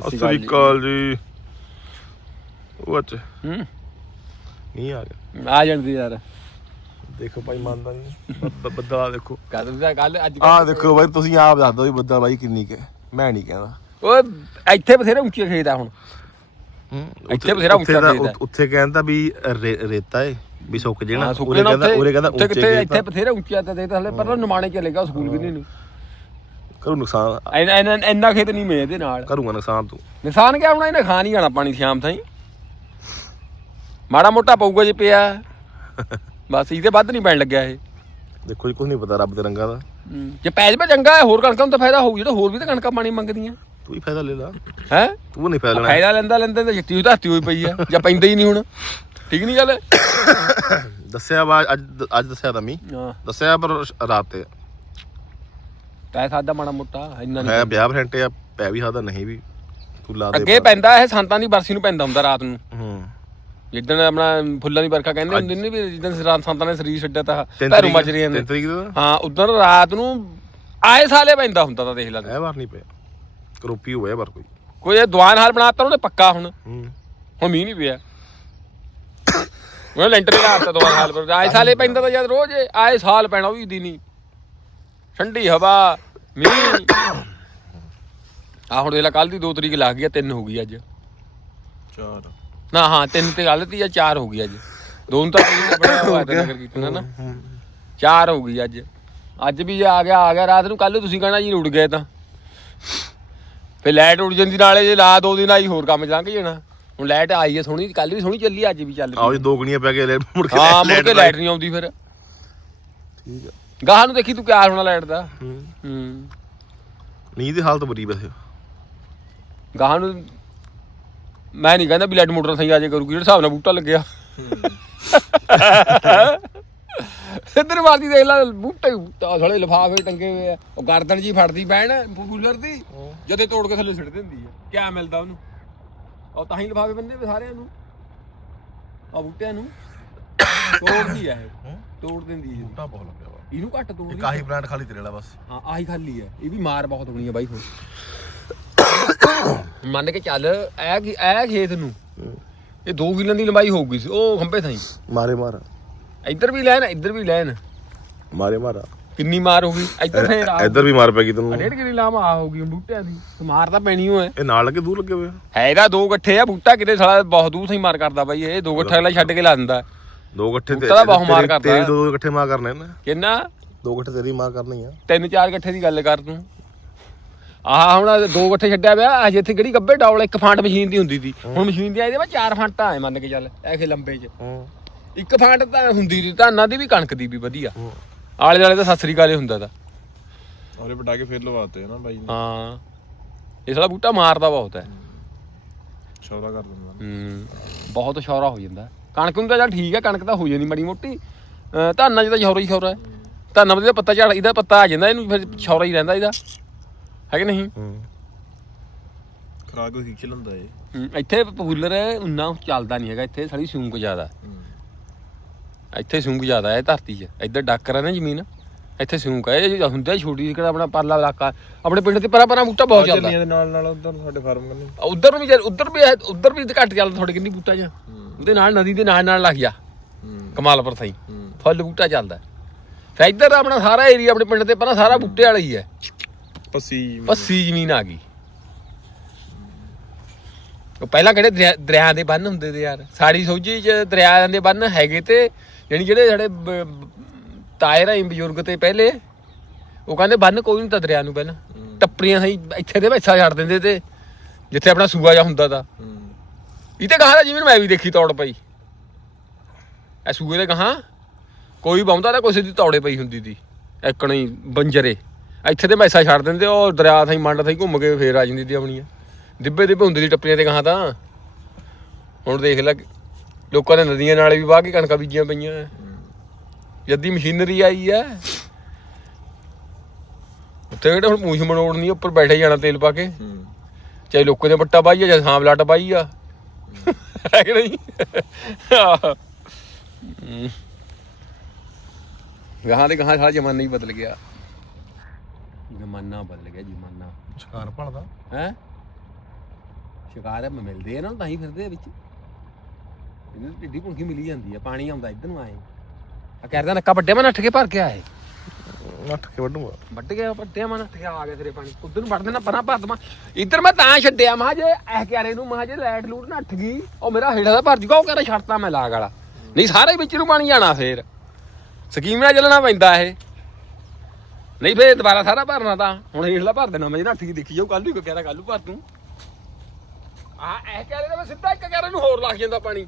ਸਤਿ ਸ੍ਰੀ ਅਕਾਲ ਜੀ। ਉਹ ਹੂੰ? ਨਹੀਂ ਆ ਗਿਆ। ਆ ਜਾਂਦੀ ਯਾਰ। ਦੇਖੋ ਭਾਈ ਮੰਨਦਾ ਨਹੀਂ। ਬੱਦਲਾ ਦੇਖੋ। ਕਦ ਦਾ ਗੱਲ ਅੱਜ ਆਹ ਦੇਖੋ ਭਾਈ ਤੁਸੀਂ ਆਪ ਦੱਸ ਦਿਓ ਵੀ ਬੱਦਲ ਬਾਈ ਕਿੰਨੀ ਕੁ ਹੈ ਮੈਂ ਨਹੀਂ ਕਹਿੰਦਾ ਓਏ ਇੱਥੇ ਬਥੇਰੇ ਉੱਚੇ ਖੇਤ ਆ ਹੁਣ। ਇੱਥੇ ਬਥੇਰਾ ਉੱਚਾ ਉੱਥੇ ਖੇਤ ਕਹਿੰਦਾ ਵੀ ਰੇਤਾ ਏ ਵੀ ਸੁੱਕ ਜੇ ਨਾ। ਹਾਂ ਸੁੱਕੇ ਉਰੇ ਨਾ ਕਹਿੰਦਾ ਉਰੇ ਕਹਿੰਦਾ ਉੱਚੇ ਕਿੱਥੇ ਇੱਥੇ ਆ। ਬਥੇਰੇ ਉੱਚਾ ਤਾਂ ਦੇਖਦਾ ਹਲੇ ਪਰ ਨਿਮਾਣੇ ਚਲੇਗਾ ਸਕੂਲ ਵੀ ਨਹੀਂ। ਕਰੂ ਨੁਕਸਾਨ। ਇੰਨਾ ਇੰਨਾ- ਇੰਨਾ ਖੇਤ ਨਹੀਂ ਮੇ ਇਹਦੇ ਨਾਲ। ਕਰੂੰਗਾ ਨੁਕਸਾਨ ਤੂੰ। ਨਿਸ਼ਾਨ ਕਿਆ ਹੋਣਾ? ਇਹਨੇ ਖਾ ਨਹੀਂ ਜਾਣਾ ਪਾਣੀ ਸ਼ਾਮ ਤਾਈਂ। ਮਾੜਾ ਮੋਟਾ ਪਊਗਾ ਜੇ ਪਿਆ। ਬਸ ਇਹਦੇ ਵੱਧ ਨਹੀਂ ਪੈਣ ਲੱਗਿਆ ਇਹ। ਦੇਖੋ ਜੀ ਕੁਝ ਨਹੀਂ ਪਤਾ ਰੱਬ ਦੇ ਰੰਗਾਂ ਦਾ। ਜੇ ਪੈ ਜਵੇ ਚੰਗਾ ਹੈ ਹੋਰ ਕਣਕਾਂ ਨੂੰ ਤਾਂ ਫਾਇਦਾ ਹੋਊ ਜਿਹੜਾ ਹੋਰ ਵੀ ਤਾਂ ਕਣਕਾਂ ਪਾਣੀ ਮੰਗਦੀਆਂ। ਤੂੰ ਵੀ ਫਾਇਦਾ ਲੈ ਲਾ। ਹੈ? ਤੂੰ ਨਹੀਂ ਫਾਇਦਾ ਲੈਣਾ। ਫਾਇਦਾ ਲੈਂਦਾ ਲੈਂਦਾ ਤਾਂ ਜੱਟੀ ਧਰਤੀ ਹੋਈ ਪਈ ਆ। ਜਾਂ ਪੈਂਦਾ ਹੀ ਨਹੀਂ ਹੁਣ। ਠੀਕ ਨਹੀਂ ਗੱਲ? ਦੱਸਿਆ ਵਾ ਅੱਜ ਅੱਜ ਦੱਸਿਆ ਤਾਂ ਮੀ ਹਾਂ। ਦੱਸਿਆ ਪਰ ਰਾਤ ਤੇ। ਪੈ ਸਕਦਾ ਮਾੜਾ ਮੋਟਾ ਇੰਨਾ ਨਹੀਂ ਹੈ ਵਿਆਹ ਫਰੰਟੇ ਆ ਪੈ ਵੀ ਸਕਦਾ ਨਹੀਂ ਵੀ ਤੂੰ ਲਾ ਦੇ ਅੱਗੇ ਪੈਂਦਾ ਇਹ ਸੰਤਾਂ ਦੀ ਬਰਸੀ ਨੂੰ ਪੈਂਦਾ ਹੁੰਦਾ ਰਾਤ ਨੂੰ। ਹੂੰ। ਜਿੱਦਣ ਆਪਣਾ ਫੁੱਲਾਂ ਦੀ ਵਰਖਾ ਕਹਿੰਦੇ ਹੁੰਦੇ ਨੇ ਵੀ ਜਿੱਦਣ ਸਰਾਂ- ਸੰਤਾਂ ਨੇ ਸਰੀਰ ਛੱਡਿਆ ਤਾਂ ਤਰੀਕ ਮੱਚ ਰਹੇ ਨੇ। ਹਾਂ ਉਦੋਂ ਰਾਤ ਨੂੰ ਆਏ ਸਾਲੇ ਪੈਂਦਾ ਹੁੰਦਾ ਤਾਂ ਦੇਖ ਲੈ। ਇਹ ਵਾਰ ਨਹੀਂ ਪਿਆ। ਕਰੋਪੀ ਹੋਇਆ ਵਾਰ ਕੋਈ। ਕੋਈ ਇਹ ਦੀਵਾਨ ਹਾਲ ਬਣਾਤਾ ਉਹਨੇ ਪੱਕਾ ਹੁਣ। ਹੂੰ। ਹੁਣ ਮੀਂਹ ਨਹੀਂ ਪਿਆ। ਉਹਨੇ ਲੈਂਟਰ ਲਾਤਾ ਦੀਵਾਨ ਹਾਲ ਪਰ। ਆਏ ਸਾਲੇ ਪੈਂਦਾ ਤਾਂ ਜਦ ਰੋਜ਼ ਆਏ ਸਾਲ ਪੈਣਾ ਉਹ ਵੀ ਦਿਨੀ। ਠੰਡੀ ਹਵਾ। ਮੀਂਹ ਆ ਹੁਣ ਦੇਖ ਕੱਲ ਦੀ 2 ਤਰੀਕ ਲੱਗ ਗਈ 3 ਹੋ ਗਈ ਅੱਜ। ਚਾਰ। ਨਾ ਹਾਂ 3 ਤੇ ਗੱਲ ਤੀ ਆ 4 ਹੋ ਗਈ ਅੱਜ। ਦੋ ਨੂੰ ਤਾਂ ਬੜਾ ਹੋਇਆ ਤਾਂ ਨਗਰ ਕੀਰਤਨ ਨਾ। ਚਾਰ ਹੋ ਗਈ ਅੱਜ। ਅੱਜ ਵੀ ਆ ਗਿਆ ਆ ਗਿਆ ਰਾਤ ਨੂੰ ਕੱਲ ਤੁਸੀਂ ਕਹਿਣਾ ਜੀ ਉੱਡ ਗਏ ਤਾਂ। ਫੇ ਲਾਈਟ ਉੱਡ ਜਾਂਦੀ ਨਾਲੇ ਜੇ ਲਾ ਦੋ ਦਿਨ ਆਈ ਹੋਰ ਕੰਮ ਚ ਲੰਘ ਜਾਣਾ। ਹੁਣ ਲਾਈਟ ਆਈ ਹੈ ਸੋਹਣੀ ਕੱਲ ਵੀ ਸੋਹਣੀ ਚੱਲੀ ਅੱਜ ਵੀ ਚੱਲ ਆਓ ਪਈ ਜੀ ਦੋ ਗਣੀਆਂ ਪੈ ਕੇ ਲੈ ਮੁੜ ਕੇ ਹਾਂ ਮੁੜ ਕੇ ਲਾਈਟ ਨਹੀਂ ਆਉਂਦੀ ਫਿਰ। ਠੀਕ ਆ ਗਾਹਾਂ ਨੂੰ ਦੇਖੀ ਤੂੰ ਕਿਆ ਹੋਣਾ ਲਾਈਟ ਦਾ। ਹੂੰ। ਹੂੰ। ਨੀਂਦ ਦੀ ਹਾਲਤ ਬੁਰੀ ਵੈਸੇ। ਗਾਹਾਂ ਨੂੰ ਮੈਂ ਨਹੀਂ ਕਹਿੰਦਾ ਵੀ ਲਾਈਟ ਮੋਟਰ ਸਹੀ ਆ ਜੇ ਕਰੂਗੀ ਜਿਹੜੇ ਹਿਸਾਬ ਨਾਲ ਬੂਟਾ ਲੱਗਿਆ। ਸਿੱਧਰ ਮਾਰਦੀ ਦੇਖ ਲੈ ਬੂਟੇ ਸਾਲੇ ਲਿਫਾਫੇ ਟੰਗੇ ਹੋਏ ਆ। ਉਹ ਗਰਦਨ ਜੀ ਫੜਦੀ ਪੈਣ ਕੂਲਰ ਦੀ ਜਦੇ ਤੋੜ ਕੇ ਥੱਲੇ ਸਿੱਟ ਦਿੰਦੀ ਆ। ਕਿਆ ਮਿਲਦਾ ਉਹਨੂੰ? ਉਹ ਤਾਂ ਹੀ ਲਿਫਾਫੇ ਬੰਨੇ ਵੇ ਸਾਰਿਆਂ ਨੂੰ। ਆ ਬੂਟਿਆਂ ਨੂੰ। ਤੋੜਦੀ ਆ ਇਹ। ਤੋੜ ਦਿੰਦੀ ਹੈ ਬੂਟਾ ਬਹੁਤ ਲੱਗਿਆ ਵਾ। ਇਹਨੂੰ ਘੱਟ ਤੋੜਦੀ ਇੱਕ ਆਹੀ ਪਲਾਂਟ ਖਾਲੀ ਤੇਰੇ ਵਾਲਾ ਬਸ। ਹਾਂ ਆਹੀ ਖਾਲੀ ਹੈ ਇਹ ਵੀ ਮਾਰ ਬਹੁਤ ਹੋਣੀ ਹੈ ਬਾਈ ਹੁਣ ਮੰਨ ਕੇ ਚੱਲ ਕੀ ਇਹ ਖੇਤ ਨੂੰ। ਇਹ 2 ਕਿੱਲਾਂ ਦੀ ਲੰਬਾਈ ਹੋਊਗੀ ਸੀ। ਉਹ ਖੰਭੇ ਥਾਈ। ਮਾਰੇ ਮਾਰ। ਇੱਧਰ ਵੀ ਲੈਣ ਇੱਧਰ ਵੀ ਲੈਣ। ਮਾਰੇ ਮਾਰਾ। ਕਿੰਨੀ ਮਾਰ ਹੋ ਗਈ? ਇੱਧਰ ਫੇਰ ਆ। ਇੱਧਰ ਵੀ ਮਾਰ ਪੈ ਗਈ ਤੈਨੂੰ। ਡੇਢ ਕਿੱਲੀ ਲਾਮ ਆ ਹੋ ਗਈ ਬੂਟਿਆਂ ਦੀ। ਤੇ ਮਾਰ ਤਾਂ ਪੈਣੀ ਓ ਇਹ ਨਾਲ ਲੱਗੇ ਦੂਰ ਲੱਗੇ ਹੋਏ ਆ। ਹੈ ਇਹਦਾ ਦੋ ਗੱਠੇ ਆ ਬੂਟਾ ਕਿਤੇ ਸਾਲਾ ਬਹੁਤ ਦੂਰ ਸਹੀ ਮਾਰ ਕਰਦਾ ਬਾਈ ਇਹ। ਦੋ ਗੱਠੇ ਅਗਲਾ ਛੱਡ ਕੇ ਲਾ ਦਿੰਦਾ। ਦੋ ਇਕੱਠੇ ਤਾਂ ਬਹੁਤ ਮਾਰ ਕਰਦਾ? ਤੇਰੇ। ਦੋ ਇਕੱਠੇ ਮਾਰ ਕਰਨੇ ਨੇ। ਕਿੰਨਾ? ਦੋ ਇਕੱਠੇ ਤੇਰੀ ਮਾਰ ਕਰਨੀ ਆ। ਤਿੰਨ ਚਾਰ ਗੱਠੇ ਦੀ ਗੱਲ ਕਰ ਤੂੰ। ਆਹ ਹੁਣ ਦੋ ਗੱਠੇ ਛੱਡਿਆ ਪਿਆ ਅਜੇ ਇੱਥੇ ਕਿਹੜੀ ਗੱਬੇ ਡੌਲ ਇੱਕ ਫਾਂਟ ਮਸ਼ੀਨ ਦੀ ਹੁੰਦੀ ਸੀ। ਹੁਣ ਮਸ਼ੀਨ ਦੀ ਇਹਦੇ ਵਿੱਚ ਚਾਰ ਫਾਂਟਾਂ ਐ ਮੰਨ ਕੇ ਚੱਲ ਐਸੇ ਲੰਬੇ 'ਚ। ਹੂੰ। ਇੱਕ ਫਾਂਟ ਤਾਂ ਹੁੰਦੀ ਸੀ ਧਾਨਾਂ ਦੀ ਵੀ ਕਣਕ ਦੀ ਵੀ ਵਧੀਆ। ਆਲੇ ਦੁਆਲੇ ਤਾਂ ਸਤਿ ਸ੍ਰੀ ਅਕਾਲ ਹੀ ਹੁੰਦਾ ਤਾਂ। ਔਰੇ ਪਟਾ ਕੇ ਫੇਰ ਲਵਾਤੇ ਨਾ ਬਾਈ ਨੇ। ਹਾਂ। ਇਹ ਸਾਲਾ ਬੂਟਾ ਮਾਰਦਾ ਬਹੁਤ ਹੈ। ਸ਼ੌਰਾ ਕਰ ਦਿੰਦਾ। ਹੂੰ। ਬਹੁਤ ਸ਼ੌਰਾ ਹੋ ਜਾਂਦਾ। ਕਣਕ ਨੂੰ ਤਾਂ ਚੱਲ ਠੀਕ ਹੈ ਕਣਕ ਤਾਂ ਹੋ ਜਾਂਦੀ ਮਾੜੀ ਮੋਟੀ। ਧਾਨਾਂ 'ਚ ਤਾਂ ਸ਼ੌਰਾ ਹੀ ਸ਼ੌਰਾ ਹੈ। ਧਾਨਾਂ ਦਾ ਪੱਤਾ ਝੜ ਇਹਦਾ ਪੱਤਾ ਆ ਜਾਂਦਾ ਇਹਨੂੰ ਫਿਰ ਸ਼ੌਰਾ ਹੀ ਰਹਿੰਦਾ ਇਹਦਾ। ਹੈ ਕਿ ਨਹੀਂ? ਹੂੰ। ਖਰਾਕ ਕੋਈ ਖਿੱਚ ਲੈਂਦਾ ਏ ਇੱਥੇ ਪਪੂਲਰ ਉਨਾ ਚੱਲਦਾ ਨਹੀਂ ਹੈਗਾ ਇੱਥੇ ਸਾਡੀ ਸੂੰਕ ਜ਼ਿਆਦਾ। ਇੱਥੇ ਸੂੰਕ ਜ਼ਿਆਦਾ ਹੈ ਧਰਤੀ 'ਚ। ਇੱਧਰ ਡਾਕਰ ਹੈ ਨਾ ਜ਼ਮੀਨ ਇੱਥੇ ਸੂੰਕ ਹੈ। ਇਹ ਹੁੰਦਾ ਹੀ ਛੋਟੀ ਜਿਹੜਾ ਆਪਣਾ ਪਰਲਾ ਇਲਾਕਾ। ਆਪਣੇ ਪਿੰਡ ਤੇ ਪਰਾਂ ਪਰਾਂ ਬੂਟਾ ਬਹੁਤ ਚੱਲਦਾ। ਨਾਲ ਨਾਲ ਉਧਰ ਸਾਡੇ ਫਾਰਮ ਕਰਨੀ। ਉਧਰ ਨੂੰ ਵੀ ਉੱਧਰ ਵੀ ਹੈ ਉੱਧਰ ਵੀ ਘੱਟ ਚੱਲਦਾ ਥੋੜੇ ਕਿੰਨੀ ਬੂਟਾ ਜਾਂ ਉਹਦੇ ਨਾਲ ਨਦੀ ਦੇ ਨਾਲ ਨਾਲ ਲੱਗ ਗਿਆ। ਹੂੰ। ਕਮਾਲਪੁਰ ਥਾਈ। ਫੁੱਲ ਬੂਟਾ ਚੱਲਦਾ। ਫਿਰ ਇੱਧਰ ਆਪਣਾ ਸਾਰਾ ਏਰੀਆ ਆਪਣੇ ਪਿੰਡ ਤੇ ਪਰਾਂ ਸਾਰਾ ਬੂਟੇ ਵਾਲਾ ਹੀ ਹੈ। ਪੱਸੀ ਪੱਸੀ ਜ਼ਮੀਨ ਆ ਗਈ। ਉਹ ਪਹਿਲਾਂ ਕਿਹੜੇ ਦਰਿਆ- ਦੇ ਬੰਨ ਹੁੰਦੇ ਤੇ ਯਾਰ। ਸਾਡੀ ਸੋਝੀ ਚ ਦਰਿਆ ਦੇ ਬੰਨ ਹੈਗੇ ਤੇ ਯਾਨੀ ਜਿਹੜੇ ਸਾਡੇ ਤਾਏ ਰਾਈ ਬਜ਼ੁਰਗ ਤੇ ਪਹਿਲੇ ਉਹ ਕਹਿੰਦੇ ਬੰਨ ਕੋਈ ਨਹੀਂ ਤਾਂ ਦਰਿਆ ਨੂੰ ਪਹਿਲਾਂ। ਟੱਪਰੀਆਂ ਸਹੀ ਇੱਥੇ ਦੇ ਮੈਸਾ ਛੱਡ ਦਿੰਦੇ ਤੇ ਜਿੱਥੇ ਆਪਣਾ ਸੂਆ ਜਾ ਹੁੰਦਾ ਤਾ। ਇਹ ਤੇ ਕਹਾ ਜਿਵੇਂ ਮੈਂ ਵੀ ਦੇਖੀ ਤੌੜ ਪਈ। ਐ ਸੂਏ ਦੇ ਕਹਾ ਕੋਈ ਬਾਉਂਦਾ ਤਾਂ ਕਿਸੇ ਦੀ ਤੌੜੇ ਪਈ ਹੁੰਦੀ ਸੀ ਐਕਣੀ ਬੰਜਰੇ। ਇੱਥੇ ਤੇ ਮੈਸਾ ਛੱਡ ਦਿੰਦੇ ਉਹ ਦਰਿਆ ਥਾਈ ਮੰਡ ਥਾਈ ਘੁੰਮ ਕੇ ਫੇਰ ਆ ਜਾਂਦੀ ਦੀ ਆਪਣੀਆਂ। ਦਿੱਬੇ ਦਿੱਬੇ ਹੁੰਦੀ ਸੀ ਟੱਪਰੀਆਂ ਤੇ ਕਹਾ ਤਾਂ। ਹੁਣ ਦੇਖ ਲੈ ਲੋਕਾਂ ਨੇ ਨਦੀਆਂ ਨਾਲੇ ਵੀ ਵਾਹ ਕੇ ਕਣਕਾਂ ਬੀਜੀਆਂ ਪਈਆਂ। ਜੱਦੀ ਮਸ਼ੀਨਰੀ ਆਈ ਐ। ਉੱਥੇ ਕਿਹੜੇ ਹੁਣ ਪੂਛ ਮਣੋੜਨੀ ਉੱਪਰ ਬੈਠੇ ਜਾਣਾ ਤੇਲ ਪਾ ਕੇ। ਚਾਹੇ ਲੋਕਾਂ ਦੇ ਬੱਟਾ ਪਾਈ ਆ ਜਾਂ ਸਾਂਭ ਲੱਟ ਪਾਈ ਆ। ਹੈ ਕਿ ਨਹੀਂ। ਗਾਹਾਂ ਦੇ ਗਾਹਾਂ ਸਾਰਾ ਜ਼ਮਾਨਾ ਹੀ ਬਦਲ ਗਿਆ। ਜ਼ਮਾਨਾ ਬਦਲ ਗਿਆ ਜ਼ਮਾਨਾ। ਸ਼ਿਕਾਰ ਭਲਦਾ। ਹੈ? ਸ਼ਿਕਾਰ ਹੈ ਮਿਲਦੇ ਆ ਨਾ ਤਾਂ ਹੀ ਫਿਰਦੇ ਆ ਵਿੱਚ। ਇਹਨੂੰ ਢਿੱਡੀ ਭੁਣਕੀ ਮਿਲੀ ਜਾਂਦੀ ਆ ਪਾਣੀ ਆਉਂਦਾ ਇੱਧਰ ਨੂੰ ਆਏ। ਆ ਕਹਿੰਦਾ ਨੱਕਾ ਵੱਡੇ ਮੈਂ ਨੱਠ ਕੇ ਭਰ ਕੇ ਆਏ। ਨੱਠ ਕੇ ਵੱਢੂਗਾ। ਵੱਢ ਗਿਆ ਵੱਡਿਆ ਮੈਂ ਨੱਠ ਆ ਗਿਆ ਤੇਰੇ ਪਾਣੀ। ਉਧਰ ਨੂੰ ਵੱਢ ਦੇਣਾ, ਪਰਾਂ ਭਰ ਦਵਾਂ। ਇੱਧਰ ਮੈਂ ਤਾਂ ਛੱਡਿਆ, ਮਾ ਜੇ ਐ ਕਿਆਰੇ ਨੂੰ, ਮਾ ਜੇ ਲਾਈਟ ਲੂਟ ਨੱਠ ਗਈ, ਉਹ ਮੇਰਾ ਹੇਠਾਂ ਦਾ ਭਰ ਜੂਗਾ, ਉਹ ਕਹਿੰਦਾ ਛੱਡਤਾ ਮੈਂ ਲਾਗ ਵਾਲਾ। ਨਹੀਂ, ਸਾਰੇ ਵਿੱਚ ਨੂੰ ਪਾਣੀ ਜਾਣਾ ਫੇਰ। ਸਕੀਮ ਨਾਲ ਚੱਲਣਾ ਪੈਂਦਾ ਇਹ। ਨਹੀਂ, ਫੇਰ ਦੁਬਾਰਾ ਸਾਰਾ ਭਰਨਾ ਤਾਂ। ਹੁਣ ਹੇਠਲਾ ਭਰ ਦੇਣਾ, ਮੈਂ ਜੇ ਨੱਠ ਕੇ ਦੇਖੀ ਜਾਊ ਕੱਲ ਨੂੰ ਕੋ ਕਹਿਰਾ ਕੱਲ ਨੂੰ ਭਰ ਤੂੰ ਆ ਐ ਕਹਿਰੇ ਦਾ ਮੈਂ ਸਿੱਧਾ ਇੱਕ ਕਿਆਰੇ ਨੂੰ ਹੋਰ ਲੱਗ ਜਾਂਦਾ ਪਾਣੀ।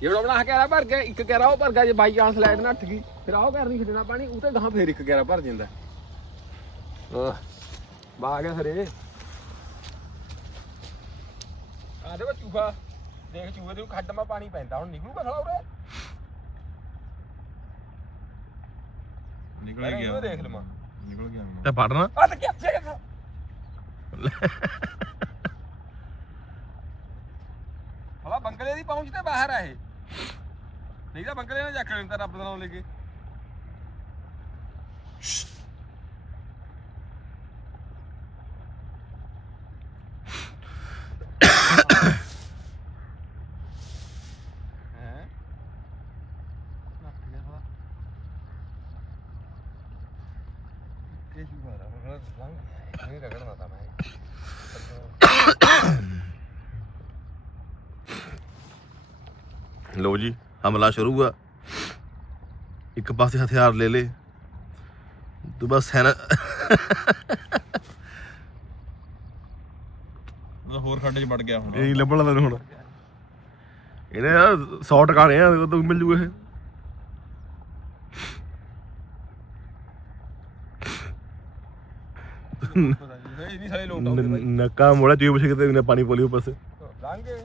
ਜਿਹੜਾ ਬਣਾ ਕਹਿਰਾ ਭਰ ਗਿਆ ਇੱਕ ਕਹਿਰਾ ਉਹ ਭਰ ਗਿਆ ਜੇ ਬਾਈ ਚਾਂਸ ਲਾਈਟ ਨੱਠ ਗਈ ਫਿਰ ਆਹ ਕਹਿਰ ਨਹੀਂ ਛੱਡਣਾ ਪਾਣੀ ਉਹ ਤੇ ਗਾਂ ਫੇਰ ਇੱਕ ਕਹਿਰਾ ਭਰ ਜਾਂਦਾ। ਆਹ ਬਾ ਗਿਆ ਸਰੇ ਆ ਦੇ ਚੂਹਾ ਦੇਖ ਚੂਹੇ ਦੇ ਖੱਡ ਮਾ ਪਾਣੀ ਪੈਂਦਾ ਹੁਣ ਨਿਕਲੂਗਾ ਸਾਲਾ ਉਰੇ? ਨਿਕਲ ਗਿਆ। ਇਹਨੂੰ ਦੇਖ ਲਵਾਂ? ਨਿਕਲ ਗਿਆ। ਤੇ ਫੜਨਾ? ਆ ਤੇ ਕਿਆ ਜੇਗਾ ਹਲਾ ਬੰਗਲੇ ਦੀ ਪਹੁੰਚ ਤੇ ਬਾਹਰ ਆ ਇਹ। ਨਹੀਂ ਤਾਂ ਬੰਗਲੇ ਨੇ ਚੱਕ ਲੈਂਦਾ ਰੱਬ ਦਾ ਨਾਮ ਲੈ ਜੂ ਹਮਲਾ ਸ਼ੁਰੂ ਆ। ਇੱਕ ਪਾਸੇ ਹਥਿਆਰ ਲੈ ਲੇ ਤੂੰ ਬਸ ਹੈ ਨਾ। ਉਹਦਾ ਹੋਰ ਖੱਡ 'ਚ ਵੜ ਗਿਆ ਹੁਣ। ਇਹ ਲੱਭਣਾ ਤੈਨੂੰ ਹੁਣ। ਇਹਨੇ ਯਾਰ 100 ਟਕਾਣੇ ਆ ਤੂੰ ਮਿਲ ਜੂ ਇਹ। ਨ- ਨੱਕਾ ਮੋੜਾ ਤੂੰ ਪੁੱਛ ਕਿਤੇ ਇਹਨੇ ਪਾਣੀ ਪੋਲੀ ਉੱਪਰ ਸੇ। ਲੰਘੇ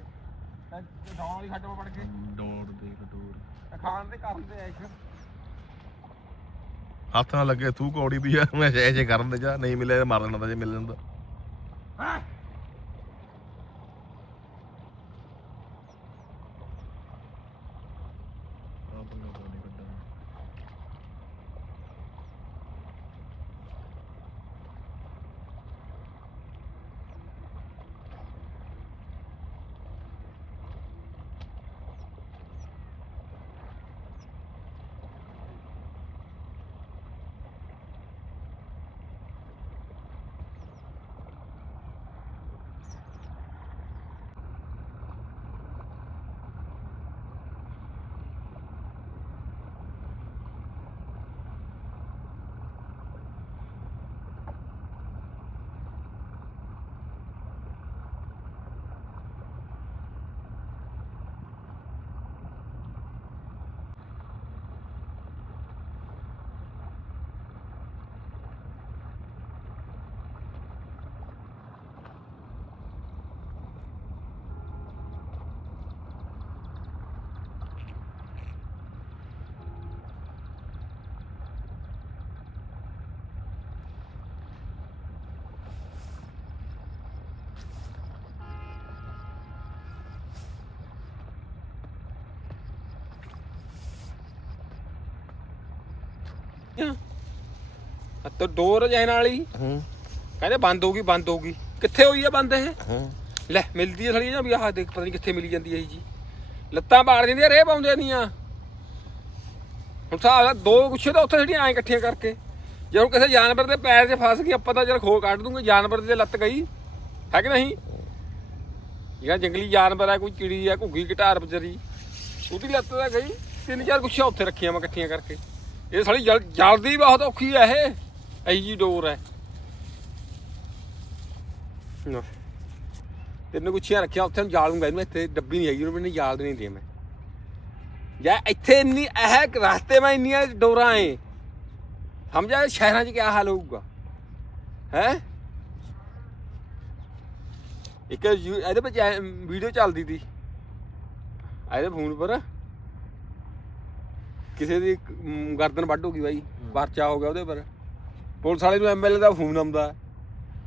ਡੌਣ ਵਾਲੀ ਖੱਡ ਮਾ ਵੜ ਕੇ। ਡੋਰ ਦੇ ਕਟੋਰ। ਖਾਣ ਦੇ ਕਰਨ ਦੇ ਐਸ਼। ਹੱਥ ਨਾਲ ਲੱਗੇ ਤੂੰ ਕੌੜੀ ਵੀ ਆ ਮੈਂ ਐਸੇ ਕਰਨ ਦੇ ਜਾ ਨਹੀਂ ਮਿਲਿਆ ਤਾਂ ਮਾਰ ਦੇਣਾ ਤਾਂ ਜੇ ਮਿਲ ਜਾਂਦਾ ਆ ਪੰਗਾ ਪਾਣੀ ਕੱਢਾਂ ਤਾਂ ਡੋਰ ਜੈਨ ਵਾਲੀ। ਹੂੰ। ਕਹਿੰਦੇ ਬੰਦ ਹੋਊਗੀ ਬੰਦ ਹੋਊਗੀ। ਕਿੱਥੇ ਹੋਈ ਆ ਬੰਦ ਇਹ? ਹੂੰ। ਲੈ ਮਿਲਦੀ ਹੈ ਸੜੀ ਜਾਂ ਵੀ ਆਹ ਦੇਖ ਪਤਾ ਨਹੀਂ ਕਿੱਥੇ ਮਿਲੀ ਜਾਂਦੀ ਹੈ ਇਹ ਜੀ। ਲੱਤਾਂ ਪਾੜ ਦਿੰਦੀਆਂ ਰੇ ਪਾਉਂਦੇ ਨੀਆਂ ਹੁਣ ਸਾਹ ਦੋ ਗੁੱਛੇ ਤਾਂ ਉੱਥੇ ਜਿਹੜੀਆਂ ਐ ਇਕੱਠੀਆਂ ਕਰਕੇ। ਜੇ ਹੁਣ ਕਿਸੇ ਜਾਨਵਰ ਦੇ ਪੈਰ 'ਚ ਫਸ ਗਈ ਆਪਾਂ ਤਾਂ ਚਲ ਖੋ ਕੱਢ ਦੂੰਗੇ ਜਾਨਵਰ ਦੀ ਲੱਤ ਗਈ। ਹੈ ਕਿ ਨਹੀਂ? ਜਿਹੜਾ ਜੰਗਲੀ ਜਾਨਵਰ ਹੈ ਕੋਈ ਚਿੜੀ ਹੈ ਘੁੱਗੀ ਘਟਾਰ ਵਿਚਾਰੀ ਉਹਦੀ ਲੱਤ ਤਾਂ ਗਈ। ਤਿੰਨ ਚਾਰ ਗੁੱਛੀਆਂ ਉੱਥੇ ਰੱਖੀਆਂ ਮੈਂ ਇਕੱਠੀਆਂ ਕਰਕੇ। ਇਹ ਸਾਲੀ ਜਲ ਜਲਦੀ ਬਹੁਤ ਔਖੀ ਹੈ ਇਹ। ਐਈ ਜੀ ਡੋਰ ਹੈ ਨਾ। ਤਿੰਨ ਗੁੱਛੀਆਂ ਰੱਖਿਆ ਉੱਥੇ ਨੂੰ ਜਾਲੂੰਗਾ ਇਹਨੂੰ ਇੱਥੇ ਡੱਬੀ ਨਹੀਂ ਹੈਗੀ ਉਹਨੂੰ ਮੈਨੂੰ ਜਾਲ ਦੇਣੀ ਦੀ ਮੈਂ। ਜਾਂ ਇੱਥੇ ਇੰਨੀ ਇਹ ਰਸਤੇ ਮੈਂ ਇੰਨੀਆਂ ਡੋਰਾਂ ਏ ਸਮਝਾ ਸ਼ਹਿਰਾਂ 'ਚ ਕਿਆ ਹਾਲ ਹੋਊਗਾ? ਹੈ? ਇੱਕ ਯੂ- ਇਹਦੇ ਵਿੱਚ ਵੀਡੀਓ ਚੱਲਦੀ ਸੀ ਇਹਦੇ ਫੋਨ ਪਰ ਕਿਸੇ ਦੀ ਮ, ਗਰਦਨ ਵੱਢ ਹੋ ਗਈ ਬਾਈ ਪਰਚਾ ਹੋ ਗਿਆ ਉਹਦੇ ਪਰ। ਪੁਲਿਸ ਵਾਲੇ ਨੂੰ ਐਮਐਲਏ ਦਾ ਫੋਨ ਆਉਂਦਾ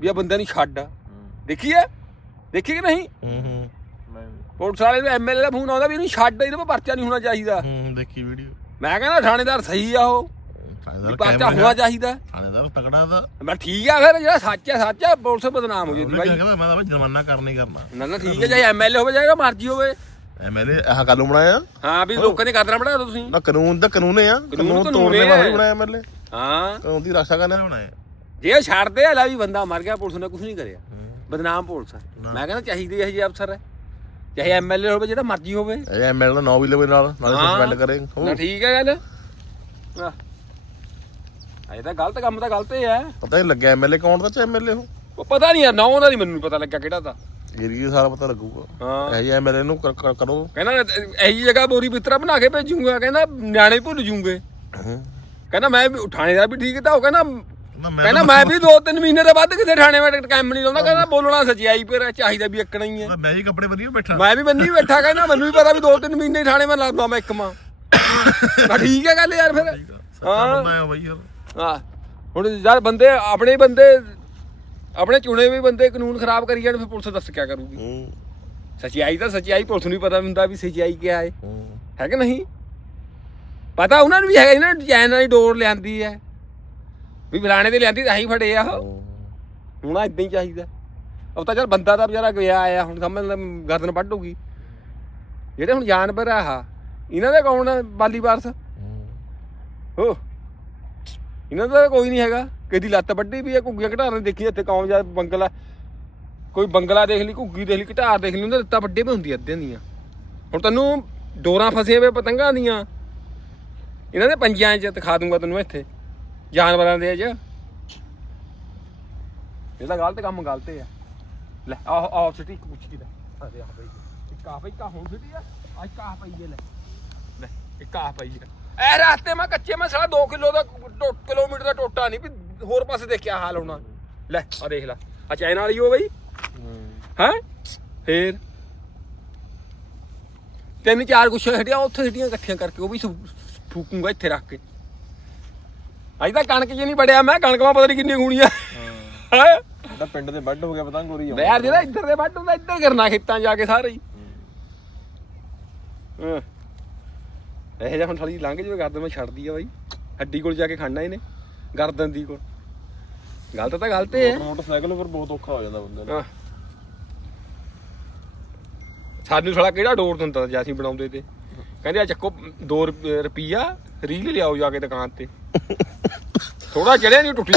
ਵੀ ਆ ਬੰਦਾ ਨਹੀਂ ਛੱਡ। ਦੇਖੀ ਹੈ ਦੇਖੀ ਕਿ ਨਹੀਂ? ਹੂੰ ਹੂੰ। ਮੈਂ ਪੁਲਿਸ ਵਾਲੇ ਨੂੰ ਐਮਐਲਏ ਦਾ ਫੋਨ ਆਉਂਦਾ ਵੀ ਇਹਨੂੰ ਛੱਡ ਇਹਦੇ ਪਰ ਪਰਚਾ ਨਹੀਂ ਹੋਣਾ ਚਾਹੀਦਾ। ਹੂੰ ਦੇਖੀ ਵੀਡੀਓ। ਮੈਂ ਕਹਿੰਦਾ ਥਾਣੇਦਾਰ ਸਹੀ ਆ ਉਹ ਥਾਣੇਦਾਰ ਪਰਚਾ ਹੋਣਾ ਚਾਹੀਦਾ। ਥਾਣੇਦਾਰ ਤਕੜਾ ਦਾ ਮੈਂ ਠੀਕ ਆ ਫਿਰ ਜਿਹੜਾ ਸੱਚ ਹੈ ਸੱਚ ਹੈ ਪੁਲਿਸ ਬਦਨਾਮ ਹੋ ਜਾਂਦੀ ਉਹਨੇ ਬਾਈ। ਕਹਿੰਦਾ ਮੈਂ ਤਾਂ ਬਈ ਜੁਰਮਾਨਾ ਕਰਨਾ ਹੀ ਕਰਨਾ। ਨਾ ਨਾ ਠੀਕ ਹੈ ਚਾਹੇ ਐਮਐਲਏ ਹੋਵੇ ਚਾਹੇ ਮਰਜ਼ੀ ਹੋਵੇ। ਐਮਐਲਏ ਆਹ ਗੱਲ ਬਣਾਇਆ? ਹਾਂ ਵੀ ਲੋਕਾਂ ਨੇ ਕਦਰਾਂ ਬਣਾ ਦਿਓ ਤੁਸੀਂ। ਨਾ ਕਾਨੂੰਨ ਦਾ ਕਾਨੂੰਨ ਹੈ ਕਾਨੂੰਨ ਤੋੜਨੇ। ਵਾਲਾ ਬਣਾਇਆ ਐਮਐਲਏ। ਹਾਂ। ਕਾਨੂੰਨ ਦੀ ਰੱਖਿਆ ਕਰਨੇ। ਬਣਾਇਆ ਜੇ ਉਹ ਛੱਡਦੇ ਆ ਲੈ ਵੀ ਬੰਦਾ ਮਰ ਗਿਆ ਪੁਲਿਸ ਨੇ ਕੁਝ ਨਹੀਂ ਕਰਿਆ। ਬਦਨਾਮ ਪੁਲਿਸ ਮੈਂ ਕਹਿੰਦਾ ਚਾਹੀਦੇ ਇਹ ਜਿਹੇ ਅਫਸਰ ਹੈ ਚਾਹੇ ਐਮਐਲਏ ਹੋਵੇ ਜਿਹੜਾ ਮਰਜ਼ੀ ਹੋਵੇ। ਇਹ ਐਮਐਲਏ ਦਾ ਨਾਂ ਵੀ ਲਵੇ ਨਾਲ ਨਾਲੇ। ਸਸਪੈਂਡ ਕਰੇ। ਨਾ ਠੀਕ ਹੈ ਗੱਲ। ਇਹ ਤਾਂ ਗਲਤ ਕੰਮ ਤਾਂ ਗਲਤ ਹੀ ਹੈ ਪਤਾ ਹੀ ਲੱਗਿਆ ਐਮਐਲਏ ਕੌਣ ਦਾ ਚ ਐਮਐਲਏ ਉਹ ਪਤਾ ਨਹੀਂ ਯਾਰ ਨਾ ਉਹਨਾਂ ਦੀ ਮੈਨੂੰ ਪਤਾ ਲੱਗਾ ਕਿਹੜਾ ਤਾਂ ਏਰੀਆ ਸਾਰਾ ਪਤਾ ਲੱਗੂਗਾ। ਹਾਂ। ਇਹ ਐਮਐਲਏ ਨੂੰ ਕਰ- ਕਰ- ਕਰੋ। ਕਹਿੰਦਾ ਇਹੀ ਜਗ੍ਹਾ ਬੋਰੀ ਬਿਸਤਰਾ ਬਣਾ ਕੇ ਭੇਜੂਗਾ। ਕਹਿੰਦਾ ਨਿਆਣੇ ਭੁੱਲ ਜੂਗੇ। ਹੂੰ। ਕਹਿੰਦਾ ਮੈਂ ਵੀ ਉਠਾਣੇ ਦਾ ਵੀ ਠੀਕ ਤਾਂ ਉਹ ਕਹਿੰਦਾ ਕਹਿੰਦਾ ਮੈਂ ਵੀ ਦੋ ਤਿੰਨ ਮਹੀਨੇ ਤੋਂ ਵੱਧ ਕਿਤੇ ਥਾਣੇ ਵਿੱਚ ਕੰਮ ਨਹੀਂ ਲਾਉਂਦਾ। ਕਹਿੰਦਾ ਬੋਲਣਾ ਸੱਚਾਈ ਪਰ ਚਾਹੀਦਾ ਵੀ ਇੱਕਣਾ ਹੀ ਹੈ। ਤਾਂ ਮੈਂ ਹੀ ਕੱਪੜੇ ਬੰਨੀ ਬੈਠਾ। ਮੈਂ ਵੀ ਬੰਨੀ ਬੈਠਾ ਕਹਿੰਦਾ ਮੈਨੂੰ ਵੀ ਪਤਾ ਵੀ ਦੋ ਤਿੰਨ ਮਹੀਨੇ ਥਾਣੇ ਮੈਂ ਲੱਗਦਾ ਮੈਂ ਇੱਕ ਮਾਂ ਆ ਠੀਕ ਹੈ ਗੱਲ ਯਾਰ ਫਿਰ। ਬਈ ਯਾਰ ਹਾਂ। ਹੁਣ ਯਾਰ ਬੰਦੇ ਆਪਣੇ ਹੀ ਬੰਦੇ ਆਪਣੇ ਚੁਣੇ ਵੀ ਬੰਦੇ ਕਾਨੂੰਨ ਖਰਾਬ ਕਰੀ ਜਾਣ ਫਿਰ ਪੁਲਿਸ ਦੱਸ ਕਿਆ ਕਰੂਗੀ? ਹੂੰ। ਸੱਚਾਈ ਤਾਂ ਸੱਚਾਈ ਪੁਲਿਸ ਨੂੰ ਵੀ ਪਤਾ ਹੁੰਦਾ ਵੀ ਸੱਚਾਈ ਕੀ ਹੈ। ਹੂੰ। ਹੈ ਕਿ ਨਹੀਂ? ਪਤਾ ਉਹਨਾਂ ਨੂੰ ਵੀ ਹੈਗਾ ਇਹਨਾਂ ਡਿਜ਼ਾਈਨ ਵਾਲੀ ਡੋਰ ਲਿਆਂਦੀ ਹੈ। ਵੀ ਫਲਾਣੇ ਤੇ ਲਿਆਂਦੀ ਤਾਂ ਹੀ ਫੜੇ ਆ ਉਹ। ਹੁਣ ਇਦਾਂ ਹੀ ਚਾਹੀਦਾ। ਉਹ ਤਾਂ ਚੱਲ ਬੰਦਾ ਤਾਂ ਵਿਚਾਰਾ ਗਿਆ ਆਇਆ ਹੁਣ ਸਮਝ ਲੈ ਗਰਦਨ ਵੱਢੂਗੀ। ਜਿਹੜੇ ਹੁਣ ਜਾਨਵਰ ਆ ਆਹ ਇਹਨਾਂ ਦੇ ਕੌਣ ਆ ਬਾਲੀ ਵਾਰਸ? ਹੋ। ਇਹਨਾਂ ਦਾ ਤਾਂ ਕੋਈ ਨਹੀਂ ਹੈਗਾ। ਕਿਹਦੀ ਲੱਤ ਵੱਢੀ ਵੀ ਹੈ ਘੁੱਗੀਆਂ ਘਟਾਰਾਂ ਦੇਖੀ, ਇੱਥੇ ਕੌਮ ਜਾ ਬੰਗਲਾ, ਕੋਈ ਬੰਗਲਾ ਦੇਖ ਲਈ, ਘੁੱਗੀ ਦੇਖ ਲਈ, ਘਟਾਰ ਦੇਖ ਲਈ ਉਹਨਾਂ ਲੱਤਾਂ ਵੱਡੇ ਵੀ ਹੁੰਦੀ ਅੱਧਿਆਂ ਦੀਆਂ। ਹੁਣ ਤੈਨੂੰ ਡੋਰਾਂ ਫਸੇ ਹੋਏ ਪਤੰਗਾਂ ਦੀਆਂ। ਇਹਨਾਂ ਦੇ ਪੰਜਿਆਂ 'ਚ ਦਿਖਾ ਦੂੰਗਾ ਤੈਨੂੰ ਇੱਥੇ, ਜਾਨਵਰਾਂ ਦੇ 'ਚ। ਇਹ ਗਲਤ ਕੰਮ, ਗਲਤ ਆ। ਲੈ, ਆਹ ਆਹ ਸਿੱਟੀ, ਇੱਕ ਪੁੱਛੀ ਲੈ ਆ ਆ ਬਈ, ਇੱਕ ਆ ਬਈ ਕਾ ਹੁਣ ਸਿੱਟੀ ਆ ਅੱਜ ਕਾ ਪਈ ਹੈ ਲੈ। ਲੈ, ਇੱਕ ਆ ਪਈ ਹੈ ਇਹ ਰਾਸਤੇ ਮੈਂ ਕੱਚੇ, ਮੈਂ ਸਾਲਾ 2 ਕਿਲੋ ਦਾ ਟੋ- ਕਿਲੋਮੀਟਰ ਦਾ ਟੋਟਾ ਨਹੀਂ ਵੀ ਹੋਰ ਪਾਸੇ ਦੇਖਿਆ ਹਾਲ ਹੋਣਾ। ਲੈ ਆ ਦੇਖ ਲੈ। ਆ ਚਾਈਨਾ ਵਾਲੀ ਉਹ ਬਈ। ਹੈ? ਫੇਰ। ਤਿੰਨ ਚਾਰ ਗੁੱਛੇ ਹਟਿਆ ਉੱਥੇ ਹਟੀਆਂ ਇਕੱਠੀਆਂ ਕਰਕੇ ਉਹ ਵੀ ਫੂਕੂੰਗਾ ਇੱਥੇ ਰੱਖ ਕੇ। ਅੱਜ ਤਾਂ ਕਣਕ ਜੇ ਨਹੀਂ ਵੜਿਆ ਮੈਂ ਕਣਕ ਮਾ ਪਤਾ ਨਹੀਂ ਕਿੰਨੀ ਗੂਣੀ ਆ ਹੈ? ਇਹਦਾ ਪਿੰਡ ਦੇ ਵੱਢ ਹੋ ਗਿਆ ਪਤੰਗ ਉਰੀ ਲੈ ਯਾਰ ਜਿਹੜਾ ਇੱਧਰ ਦੇ ਵੱਢ ਹੁੰਦਾ ਇੱਧਰ ਕਰਨਾ ਖੇਤਾਂ ਜਾ ਕੇ ਸਾਰੇ ਹੀ। ਹਾਂ। ਇਹ ਜਿਹਾ ਹੁਣ ਥਾਲੀ ਲੰਘ ਜਵੇ ਗਰਦਨ ਮੈਂ ਛੱਡਦੀ ਆ ਬਾਈ। ਹੱਡੀ ਕੋਲ ਜਾ ਕੇ ਖੜਨਾ ਇਹਨੇ। ਗਰਦਨ ਦੀ ਕੋਲ। ਗਲਤ ਤਾਂ ਗਲਤ ਹੈ ਮੋਟਰਸਾਈਕਲ ਪਰ ਬਹੁਤ ਔਖਾ ਹੋ ਜਾਂਦਾ ਬੰਦਾ ਹਾਂ। ਸਾਨੂੰ ਸਾਲਾ ਕਿਹੜਾ ਡੋਰ ਦਿੰਦਾ ਜੇ ਅਸੀਂ ਬਣਾਉਂਦੇ ਤੇ। ਕਹਿੰਦੇ ਆ ਚੱਕੋ 2 ਰੁਪਿਆ ਰੀਲ ਲਿਆਓ ਜਾ ਕੇ ਦੁਕਾਨ ਤੇ। ਥੋੜਾ ਚੜਿਆ ਨਹੀਂ ਟੁੱਟੀ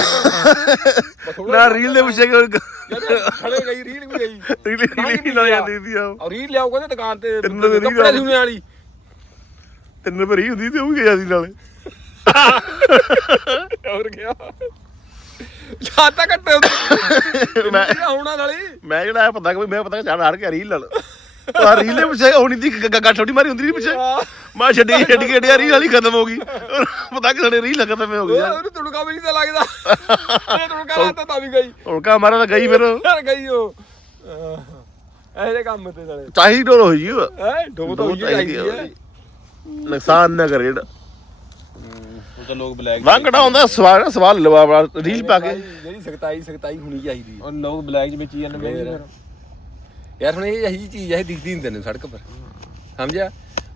ਨਾ ਰੀਲ ਦੇ ਪਿੱਛੇ ਕੋਈ ਖੜੇ ਗਈ ਰੀਲ ਵੀ ਗਈ। ਰੀਲ ਰੀਲ ਲਾ ਜਾਂਦੀ ਸੀ ਔਰ ਰੀਲ ਲਿਆਓ ਕਹਿੰਦੇ ਦੁਕਾਨ ਤੇ। ਤਿੰਨ ਰੀਲ ਕੱਪੜੇ। ਸੁਣੇ ਵਾਲੀ। ਤਿੰਨ ਭਰੀ ਹੁੰਦੀ ਤੇ ਉਹ ਵੀ ਗਿਆ ਸੀ ਨਾਲੇ। ਹੋਰ ਗਿਆ ਛਾਤਾ ਕੱਟੇ ਹੁੰਦੇ ਮੈਂ ਹੋਣਾ ਨਾਲੇ ਮੈਂ ਜਿਹੜਾ ਇਹ ਪਤਾ ਕਿ ਮੈਂ ਪਤਾ ਕਿ ਚੜ ਕੇ ਰੀਲ ਨਾਲ ਆ ਰੀਲ ਦੇ ਪਿੱਛੇ ਹੋਣੀ ਦੀ ਗੱਗਾ ਛੋਟੀ ਮਾਰੀ ਹੁੰਦੀ ਸੀ ਪਿੱਛੇ। ਮੈਂ ਛੱਡੀ ਛੱਡ ਕੇ ਡਿਆ ਰੀਲ ਵਾਲੀ ਖਤਮ ਹੋ ਗਈ। ਪਤਾ ਕਿ ਸਾਡੇ ਰੀਲ ਖਤਮ ਹੋ ਗਈ ਯਾਰ ਉਹਨੂੰ ਤੁੜਕਾ ਵੀ ਨਹੀਂ ਤਾਂ ਲੱਗਦਾ। ਇਹ ਤੁੜਕਾ ਲਾਤਾ ਤਾਂ ਵੀ ਗਈ। ਹੁਣ ਕਾ ਮਾਰਾ ਤਾਂ ਗਈ ਫਿਰ। ਯਾਰ ਗਈ ਉਹ। ਇਹ ਦੇ ਕੰਮ ਤੇ ਚਲੇ। ਚਾਹੀ ਡੋਰ ਹੋਈ। ਹੈ ਡੋ ਤਾਂ ਹੋਈ ਹੈ ਨੁਕਸਾਨ ਨਾ ਕਰੇ ਜਿਹੜਾ। ਤਾਂ ਲੋਕ ਬਲੈਕ ਵਾਂਗੜਾ ਹੁੰਦਾ ਸਵਾਲ ਸਵਾਲ ਲਵਾ ਰੀਲ ਪਾ ਕੇ। ਜਿਹੜੀ ਸਖਤਾਈ ਸਖਤਾਈ ਹੋਣੀ ਚਾਹੀਦੀ ਹੈ। ਉਹ ਲੋਕ ਬਲੈਕ ਵੇਚੀ ਜਾਂਦੇ ਨੇ। ਯਾਰ ਹੁਣ ਇਹ ਇਹੀ ਚੀਜ਼ ਹੈ ਦਿਖਦੀ ਨਹੀਂ ਤੈਨੂੰ ਸੜਕ ਪਰ। ਸਮਝਿਆ?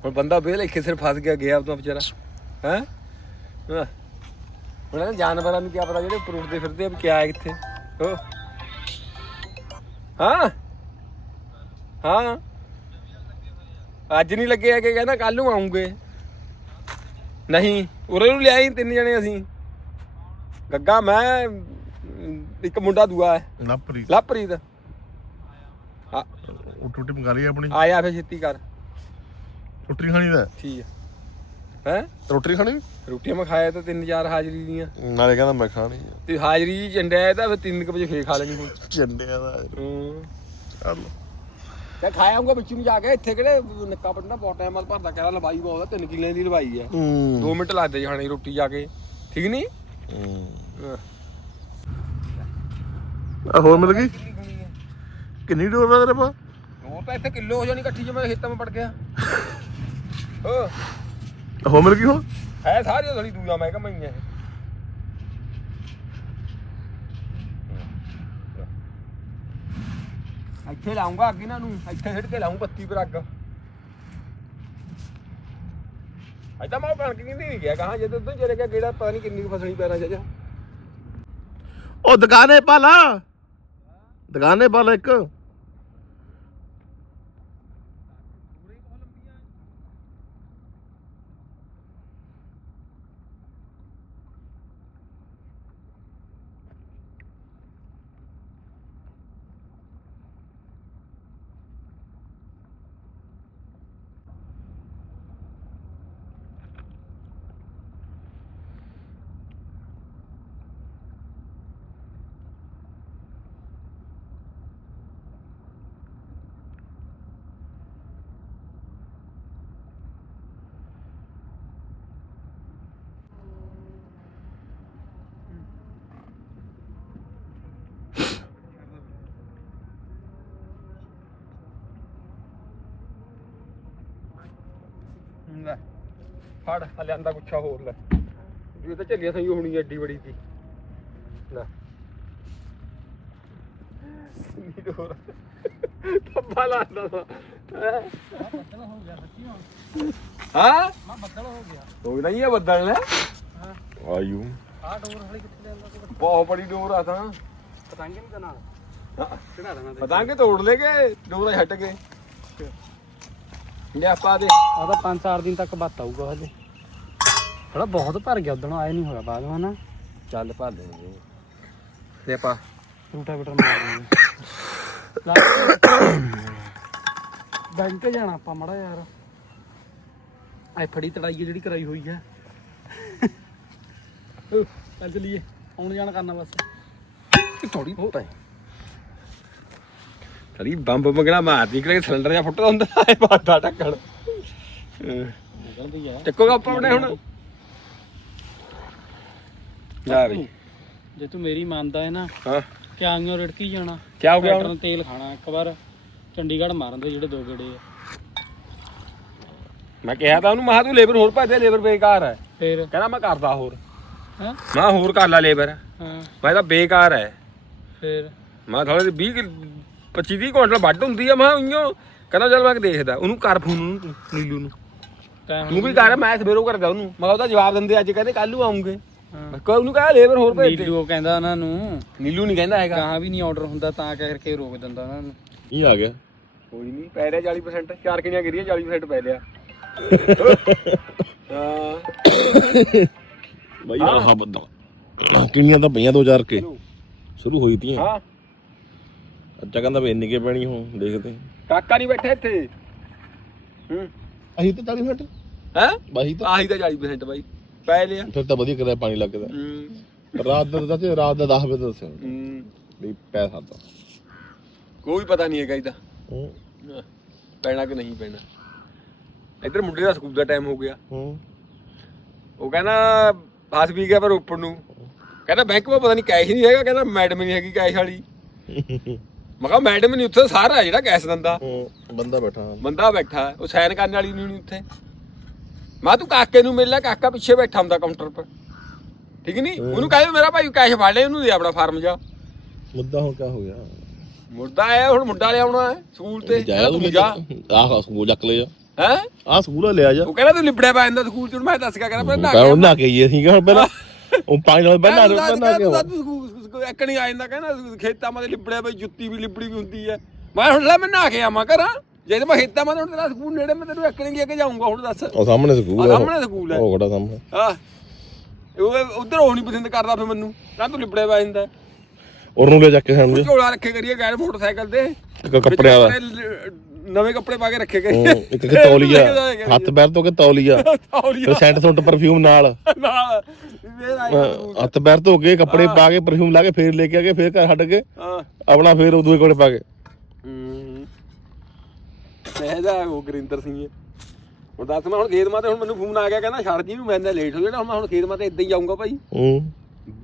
ਹੁਣ ਬੰਦਾ ਬੇਲ ਇੱਥੇ ਸਿਰ ਫਸ ਗਿਆ ਗਿਆ ਆਪਣਾ ਵਿਚਾਰਾ। ਹੈ? ਹੁਣ ਇਹਨਾਂ ਜਾਨਵਰਾਂ ਨੂੰ ਕੀ ਪਤਾ ਜਿਹੜੇ ਉੱਪਰ ਉੱਡਦੇ ਫਿਰਦੇ ਆ ਵੀ ਕਿਆ ਹੈ ਕਿੱਥੇ ਹੋ। ਹਾਂ। ਹਾਂ। ਅੱਜ ਨਹੀਂ ਲੱਗੇ ਹੈਗੇ ਕਹਿੰਦਾ ਕੱਲ ਨੂੰ ਆਉਂਗੇ। ਨਹੀਂ ਉਰੇ ਨੂੰ ਲਿਆਈ ਤਿੰਨ ਜਣੇ ਅਸੀਂ। ਗੱਗਾ ਮੈਂ ਇੱਕ ਮੁੰਡਾ ਦੂਆ ਹੈ। ਨਪਰੀ ਲਵਪ੍ਰੀਤ। ਆ ਉਹ ਟੁੱਟੀ ਮੰਗਾ ਲਈ ਆਪਣੀ। ਆਇਆ ਫੇ ਛੇਤੀ ਕਰ। ਰੋਟੀ ਖਾਣੀ ਦਾ ਠੀਕ ਹੈ। ਹੈ? ਰੋਟੀ ਖਾਣੀ? ਰੋਟੀਆਂ ਮੈਂ ਖਾਇਆ ਤਾਂ ਤਿੰਨ ਚਾਰ ਹਾਜ਼ਰੀ ਦੀਆਂ। ਨਾਲੇ ਕਹਿੰਦਾ ਮੈਂ ਖਾਣੀ ਆ। ਤੇ ਹਾਜ਼ਰੀ ਚੰਡਿਆ ਤਾਂ ਫਿਰ 3 ਵਜੇ ਫੇਰ ਖਾ ਲੈਣੀ ਹੁਣ। ਚੰਡਿਆ ਦਾ। ਹੂੰ। ਚੱਲ। ਤੇ ਖਾਇਆ ਆਉਂਗਾ ਵਿੱਚ ਨੂੰ ਜਾ ਕੇ ਇੱਥੇ ਕਿਹੜੇ ਨਿੱਕਾ ਪੰਡਾ ਬਹੁਤ ਟਾਈਮ ਬਾਅਦ ਭਰਦਾ ਕਹਿੰਦਾ ਲਵਾਈ ਬਹੁਤ ਆ 3 ਕਿੱਲਿਆਂ ਦੀ ਲਵਾਈ ਹੂੰ। 2 ਮਿੰਟ ਲੱਗਦੇ ਜੀ ਖਾਣੀ ਰੋਟੀ ਜਾ ਕੇ। ਠੀਕ ਨਹੀਂ? ਹੂੰ। ਆ ਹੋਰ ਮਿਲ ਗਈ? ਕਿੰਨੀ ਡੋਰ ਦਾ ਤੇਰੇ ਪਾ ਹੋਰ ਤਾਂ ਇੱਥੇ ਕਿਲੋ ਹੋ ਜਾਣੀ ਇਕੱਠੀ ਜੇ ਮੈਂ ਖੇਤਾਂ 'ਚ ਪੜ ਗਿਆ। ਹੋ। ਹੋਰ ਮਿਲ ਗਈ ਹੁਣ ਹੈ ਸਾਰੀ ਥੋੜੀ ਦੂਆ ਮੈਂ ਕਮਾਈਆਂ ਇੱਥੇ ਲਾਉਂਗਾ ਅੱਗ ਇਹਨਾਂ ਨੂੰ, ਇੱਥੇ ਛੱਡ ਕੇ ਲਾਉਂ ਪੱਤੀ ਪਰ ਅੱਗ। ਅੱਜ ਤਾਂ ਮੈਂ ਕਣਕ ਕਿੰਨੀ ਨਹੀਂ ਗਿਆ ਕਹਾਂ ਜੇ ਤੇ ਚਲੇ ਗਿਆ, ਕਿਹੜਾ ਪਤਾ ਨਹੀਂ ਕਿੰਨੀ ਕੁ ਫਸਣੀ ਪੈਣਾ ਚਾਚਾ ਉਹ ਦੁਕਾਨੇ ਪਾਲਾ। ਦੁਕਾਨੇ ਪਾਲਾ ਇੱਕ। ਲੈ ਫੜ ਆ ਲਿਆਂਦਾ ਗੁੱਛਾ ਹੋਰ ਲੈ। ਇਹ ਤਾਂ ਝੱਲੀਆਂ ਸਹੀ ਹੋਣੀ ਐਡੀ ਬੜੀ ਸੀ। ਲੈ। ਨੀ ਹੋਰ। ਥੱਬਾ ਲਾਉਂਦਾ ਤਾ ਹੈਂ? ਹਾਂ? ਮੈਂ ਬੱਦਲ ਹੋ ਗਿਆ ਹੋ ਨਹੀਂ ਇਹ ਬੱਦਲ ਨੇ। ਆਯੂ। ਆਹ ਡੋਰ ਵਾਲੀ ਕਿੱਥੇ ਲਿਆਂਦਾ ਤੂੰ? ਬਹੁਤ ਬੜੀ ਡੋਰ ਆ ਤਾਂ। ਪਤੰਗੇ ਨਹੀਂ ਨਾਲ। ਹਾਂ। ਚੜਾ ਦੇਣਾ ਤੇ। ਪਤੰਗ ਤੋੜ ਲੈ ਕੇ ਡੋਰਾ ਛੱਟ ਕੇ ਜੇ ਆਪਾਂ ਦੇ। ਆ ਤਾਂ 5-4 ਦਿਨ ਤੱਕ ਬੱਤ ਆਊਗਾ ਹਜੇ। ਥੋੜਾ ਬਹੁਤ ਭਰ ਗਿਆ ਉਦੋਂ ਆਏ ਨਹੀਂ ਹੋਇਆ ਬਾਅਦ ਚੱਲ ਭਾ ਦੇ। ਤੇ ਆਪਾਂ ਰੂਟਾ ਬਟਰ ਮਾਰ ਬੈਂਕ ਜਾਣਾ ਆਪਾਂ ਮੜਾ ਯਾਰ। ਐ ਫੜੀ ਤੜਾਈ ਹੈ ਜਿਹੜੀ ਕਰਾਈ ਹੋਈ ਹੈ ਚੱਲ ਚਲੀਏ। ਆਉਣ ਜਾਣ ਕਰਨਾ ਬਸ। ਥੋੜੀ ਬਹੁਤ ਹੈ। ਤਰੀ ਬੰਬ ਮੰਗਣਾ ਮਾਰਦੀ ਕਿ ਸਿਲੰਡਰ ਜਾਂ ਫੁੱਟਦਾ ਹੁੰਦਾ ਐ ਬਾਟਾ ਟੱਕਣ ਨਿਕਲਦੀ ਹੈ ਚੱਕੋਗਾ ਆਪਾਂ ਆਪਣੇ ਹੁਣ। ਜੇ ਤੂੰ ਮੇਰੀ ਮੰਨਦਾ ਹੈ ਨਾ ਹਾਂ। ਕਿ ਆਂਗਿਓ ਰੜਕੀ ਜਾਣਾ? ਕੀ ਹੋ ਗਿਆ ਹੁਣ? ਤੇਲ ਖਾਣਾ ਇੱਕ ਵਾਰ ਚੰਡੀਗੜ੍ਹ ਮਾਰਨ ਦੇ ਜਿਹੜੇ ਦੋ ਗੇੜੇ ਆ। ਮੈਂ ਕਿਹਾ ਤਾਂ ਉਹਨੂੰ ਮਹਾ ਤੂੰ ਲੇਬਰ ਹੋਰ ਭੇਜ ਦੇ ਲੇਬਰ ਬੇਕਾਰ ਹੈ। ਫੇਰ? ਕਹਿੰਦਾ ਮੈਂ ਕਰਦਾ ਹੋਰ। ਹਾਂ? ਮੈਂ ਹੋਰ ਕਰ ਲਾ ਲੇਬਰ ਹਾਂ। ਮੈਂ ਤਾਂ ਬੇਕਾਰ ਹੈ। ਫੇਰ? ਮੈਂ ਥੋੜੇ 20 25 30 ਕੁਇੰਟਲ ਵੱਢ ਹੁੰਦੀ ਆ ਮੈਂ ਉਈਓ ਕਹਿੰਦਾ ਚੱਲ ਮੈਂ ਦੇਖਦਾ। ਉਹਨੂੰ ਕਰ ਫੋਨ ਉਹਨੂੰ ਨੀਲੂ ਨੂੰ। ਤੂੰ ਵੀ ਕਰ ਮੈਂ ਸਵੇਰੋਂ ਕਰਦਾ ਉਹਨੂੰ। ਮੈਂ ਕਿਹਾ ਉਹਦਾ ਜਵਾਬ ਦਿੰਦੇ ਅੱਜ ਕਹਿੰਦੇ ਕੱਲ ਨੂੰ ਆਉਂਗੇ। ਮੈਂ ਕਿਹਾ ਉਹਨੂੰ ਕਹਾ ਲੇਬਰ ਹੋਰ ਭੇਜ ਦੇ। ਨੀਲੂ ਉਹ ਕਹਿੰਦਾ ਉਹਨਾਂ ਨੂੰ ਨੀਲੂ ਨਹੀਂ ਕਹਿੰਦਾ ਹੈਗਾ। ਗਾਹਾਂ ਵੀ ਨਹੀਂ ਆਰਡਰ ਹੁੰਦਾ ਤਾਂ ਕਰਕੇ ਰੋਕ ਦਿੰਦਾ ਉਹਨਾਂ ਨੂੰ। ਕੀ ਆ ਗਿਆ? ਕੋਈ ਨਹੀਂ ਪੈ ਲਿਆ 40% ਚਾਰ ਕਿਣੀਆਂ ਗਿਰੀਆਂ 40% ਪੈ ਲਿਆ। ਹਾਂ। ਬਈ ਆਹ ਬੱਦਲ ਕਿੰਨੀਆਂ ਤਾਂ ਪਈਆਂ 2000 ਕੇ। ਸ਼ੁਰੂ ਹੋਈ ਤੀਆਂ। ਹਾਂ। ਅੱਛਾ ਕਹਿੰਦਾ ਵੀ ਇੰਨੀ ਕੇ ਪੈਣੀ ਹੋ ਦੇਖਦੇ ਕਾਕਾ ਨਹੀਂ ਬੈਠਾ ਇੱਥੇ। ਹੂੰ। ਅਸੀਂ ਤਾਂ 40 ਮਿੰਟ। ਹੈ? ਬਾਈ ਤਾਂ। ਆਹੀ ਤਾਂ 40% ਬਾਈ। ਪੈ ਲਿਆ। ਫਿਰ ਤਾਂ ਵਧੀਆ ਕਿਤੇ ਪਾਣੀ ਲੱਗਦਾ ਹੂੰ। ਰਾਤ ਦਾ ਤਾਂ ਤੇ ਰਾਤ ਦਾ 10 ਵਜੇ ਦੱਸਿਆ। ਹੂੰ। ਵੀ ਪੈ ਸਕਦਾ ਕੋਈ ਪਤਾ ਨਹੀਂ ਹੈਗਾ ਇਹਦਾ। ਹੂੰ। ਪੈਣਾ ਕਿ ਨਹੀਂ ਪੈਣਾ। ਇੱਧਰ ਮੁੰਡੇ ਦਾ ਸਕੂਲ ਦਾ ਟਾਈਮ ਹੋ ਗਿਆ। ਹੂੰ। ਉਹ ਕਹਿੰਦਾ ਪਾਸ ਵੀ ਗਿਆ ਪਰ ਉੱਪਰ ਨੂੰ। ਕਹਿੰਦਾ ਬੈਂਕ 'ਚ ਪਤਾ ਨਹੀਂ ਕੈਸ਼ ਨਹੀਂ ਹੈਗਾ। ਕਹਿੰਦਾ ਮੈਡਮ ਨਹੀਂ ਹੈਗੀ ਕੈਸ਼ ਵਾਲੀ। ਮੈਂ ਕਿਹਾ ਮੈਡਮ ਨਹੀਂ ਉੱਥੇ ਸਾਰਾ ਜਿਹੜਾ ਕੈਸ਼ ਦਿੰਦਾ। ਹੂੰ ਬੰਦਾ ਬੈਠਾ। ਬੰਦਾ ਬੈਠਾ ਹੈ, ਉਹ ਸਾਈਨ ਕਰਨ ਵਾਲੀ ਨਹੀਂ ਉੱਥੇ। ਮੈਂ ਤੂੰ ਕਾਕੇ ਨੂੰ ਮਿਲ ਲੈ ਕਾਕਾ ਪਿੱਛੇ ਬੈਠਾ ਹੁੰਦਾ ਕਾਊਂਟਰ 'ਪਰ। ਠੀਕ ਨਹੀਂ? ਉਹਨੂੰ ਕਹੇ ਮੇਰਾ ਭਾਈ ਕੈਸ਼ ਫੜ ਲੈ ਉਹਨੂੰ ਦੇ ਆਪਣਾ ਫਾਰਮ ਜਾ। ਮੁੱਦਾ ਹੁਣ ਕਿਆ ਹੋ ਗਿਆ? ਮੁੰਡਾ ਆਇਆ ਹੁਣ ਮੁੰਡਾ ਲਿਆਉਣਾ ਹੈ ਸਕੂਲ ਤੇ। ਜਾਇਆ ਤੂੰ ਤੂੰ ਜਾ। ਆਹ ਸਕੂਲ ਚੱਕ ਲਿਆ। ਹੈ? ਆਹ ਸਕੂਲ ਲਿਆ ਜਾ। ਉਹ ਕਹਿੰਦਾ ਤੂੰ ਲਿਬੜਿਆ ਪਾ ਜਾਂਦਾ ਸਕੂਲ ਚ ਮੈਂ ਦੱਸ ਕੇ ਕਹਿੰਦਾ ਪਹਿਲਾਂ ਕਾ ਉਹਨਾਂ ਕੇ ਹੀ ਅਸੀਂ ਕਿਹਾ ਪਹਿਲਾਂ। ਉਹ ਪਾਣੀ ਨਾਲ ਬੰਨਾ ਪਹਿਲਾਂ ਬੰਨਾ ਕੇ ਤੂੰ ਇੱਕ ਨਹੀਂ ਆ ਜਾਂਦਾ ਕਹਿੰਦਾ ਖੇਤਾਂ ਮਾ ਲਿਬੜਿਆ ਬਈ ਜੁੱਤੀ ਵੀ ਲਿਬੜੀ ਵੀ ਹੁੰਦੀ ਹੈ। ਮੈਂ ਹੁਣ ਲੈ ਮੈਂ ਨਹਾ ਕੇ ਆਵਾਂ ਕਰਾਂ ਜੇ ਤੇ ਮੈਂ ਖੇਤਾਂ ਮਾ ਹੁਣ ਤੇਰਾ ਸਕੂਲ ਨੇੜੇ ਮੈਂ ਤੈਨੂੰ ਇੱਕ ਨਹੀਂ ਕੇ ਜਾਊਂਗਾ ਹੁਣ ਦੱਸ। ਉਹ ਸਾਹਮਣੇ ਸਕੂਲ ਹੈ ਸਾਹਮਣੇ ਸਕੂਲ ਹੈ। ਉਹ ਖੜਾ ਸਾਹਮਣੇ। ਆ ਉਹ ਉਧਰ ਉਹ ਨਹੀਂ ਪਸੰਦ ਕਰਦਾ ਫਿਰ ਮੈਨੂੰ। ਕਹਿੰਦਾ ਤੂੰ ਲਿਬੜਿਆ ਪਾ ਜਾਂਦਾ। ਔਰ ਨੂੰ ਲੈ ਜਾ ਕੇ ਸਾਹਮਣੇ। ਝੋਲਾ ਰੱਖੇ ਕਰੀਏ ਗੈਰ ਮੋਟਰਸਾਈਕਲ ਤੇ। ਕੱਪੜਿਆਂ ਦਾ ਨਵੇਂ ਕੱਪੜੇ ਪਾ ਕੇ ਰੱਖੇ ਹੂੰ, ਕਰੀਏ ਇੱਕ ਕਿ ਤੌਲੀਆ ਹੱਥ ਪੈਰ ਤੋਂ ਕਿ ਤੌਲੀਆ ਤੌਲੀਆ। ਫਿਰ ਸੈਂਟ ਸੁੰਟ ਪਰਫਿਊਮ ਨਾਲ। ਨਾਲ ਫੇਰ ਆਇਆ ਅਹ ਹੱਥ ਪੈਰ ਧੋ ਕੇ ਕੱਪੜੇ ਪਾ ਕੇ ਪਰਫਿਊਮ ਲਾ ਕੇ ਫੇਰ ਲੈ ਕੇ ਆ ਕੇ ਫੇਰ ਘਰ ਹਟ ਕੇ ਹਾਂ। ਆਪਣਾ ਫੇਰ ਉਹ ਦੂਏ ਕੋਲੇ ਪਾ ਕੇ। ਹੂੰ। ਉਹ ਗੁਰਿੰਦਰ ਸਿੰਘ ਹੈ ਹੁਣ ਦੱਸ ਮੈਂ ਹੁਣ ਖੇਤ ਮਾ ਤੇ ਹੁਣ ਮੈਨੂੰ ਫੋਨ ਆ ਗਿਆ ਕਹਿੰਦਾ ਛੱਡ ਜੀ ਨੂੰ ਮੈਂ ਲੇਟ ਹੋ ਜਾਣਾ ਹੁਣ ਮੈਂ ਹੁਣ ਖੇਤ ਮਾ ਤੇ ਇਦਾਂ ਹੀ ਜਾਊਂਗਾ ਭਾਈ। ਹੂੰ।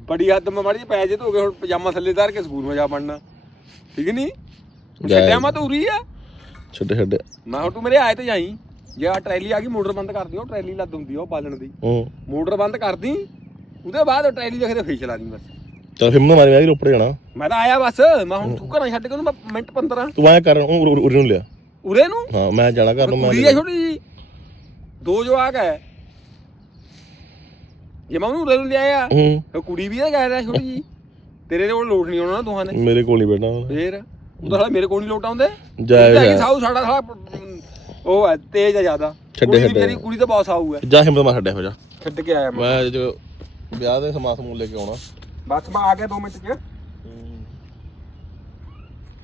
ਬੜੀ ਹੱਦ ਮੈਂ ਮਾੜੀ ਜਿਹੀ ਪੈ ਜੇ ਧੋ ਕੇ ਹੁਣ ਪਜਾਮਾ ਥੱਲੇ ਧਰ ਕੇ ਸਕੂਲ ਮਾ ਜਾ ਪੜਨਾ ਠੀਕ ਨਹੀਂ। ਛੱਡਿਆ ਮੈਂ ਤੂਰੀ ਆ? ਛੱਡ ਛੱਡ। ਮੈਂ ਤੂੰ ਮੇਰੇ ਆਏ ਤੇ ਜਾਈ। ਜੇ ਆ ਟਰੈਲੀ ਆ ਗਈ ਮੋਟਰ ਬੰਦ ਕਰ ਦਿਓ ਟਰੈਲੀ ਲੱਦ ਹੁੰਦੀ ਆ ਉਹ ਬਾਲਣ ਦੀ। ਹੂੰ। ਮੋਟਰ ਬੰਦ ਕਰਦੀ ਉਹਦੇ ਬਾਅਦ ਉਹ ਟਰੈਲੀ ਦੇਖਦੇ ਫੇਰ ਚਲਾ ਦੀ ਬਸ। ਚਲ ਫਿਰ ਮੈਂ ਮਾਰੀ ਮਾਰੀ ਰੋਪੜ ਜਾਣਾ। ਮੈਂ ਤਾਂ ਆਇਆ ਬਸ ਮੈਂ ਹੁਣ ਤੂੰ ਘਰਾਂ ਛੱਡ ਕੇ ਉਹਨੂੰ ਮੈਂ ਮਿੰਟ 15 ਤੂੰ ਐਂ ਕਰ ਉਹ ਉਰੇ- ਉਰੇ ਨੂੰ ਲਿਆ। ਉਰੇ ਨੂੰ? ਹਾਂ ਮੈਂ ਜਾਣਾ ਘਰ ਨੂੰ ਮੈਂ ਕੁੜੀ ਹੈ ਛੋਟੀ ਜੀ ਦੋ ਜਵਾਕ ਹੈ ਜੇ ਮੈਂ ਉਹਨੂੰ ਉਰੇ ਨੂੰ ਲਿਆਇਆ ਹੂੰ। ਉਹ ਕੁੜੀ ਵੀ ਤਾਂ ਗਾਇਦਾ ਛੋਟੀ ਜੀ ਤੇਰੇ ਕੋਲ ਲੋਟ ਨਹੀਂ ਆਉਣਾ ਦੋਹਾਂ ਨੇ। ਮੇਰੇ ਕੋਲ ਨਹੀਂ ਬੈਠਾ ਹੁਣ ਫੇਰ? ਉਹ ਤਾਂ ਸਾਲਾ ਮੇਰੇ ਕੋਲ ਨਹੀਂ ਲੋਟ ਆਉਂਦੇ ਜਾਇਜ਼ ਹੈ। ਸਾਊ ਸਾਡਾ ਸਾਲਾ ਉਹ ਹੈ ਤੇਜ਼ ਹੈ ਜ਼ਿਆਦਾ। ਛੱਡੇ ਕੁੜੀ ਛੱਡੇ। ਵਿਚਾਰੀ ਕੁੜੀ ਤਾਂ ਬਹੁਤ ਸਾਊ ਹੈ। ਜਾ ਹਿੰਮਤ ਮਾਰ ਛੱਡਿਆ ਹੋ ਜਾ ਛੱਡ ਕੇ ਆਇਆ ਮੈਂ। ਮੈਂ ਜੋ ਵਿਆਹ ਦੇ ਸਮਾਨ ਸਮੂਨ ਲੈ ਕੇ ਆਉਣਾ। ਬਸ ਮੈਂ ਆ ਗਿਆ 2 ਮਿੰਟ ਚ।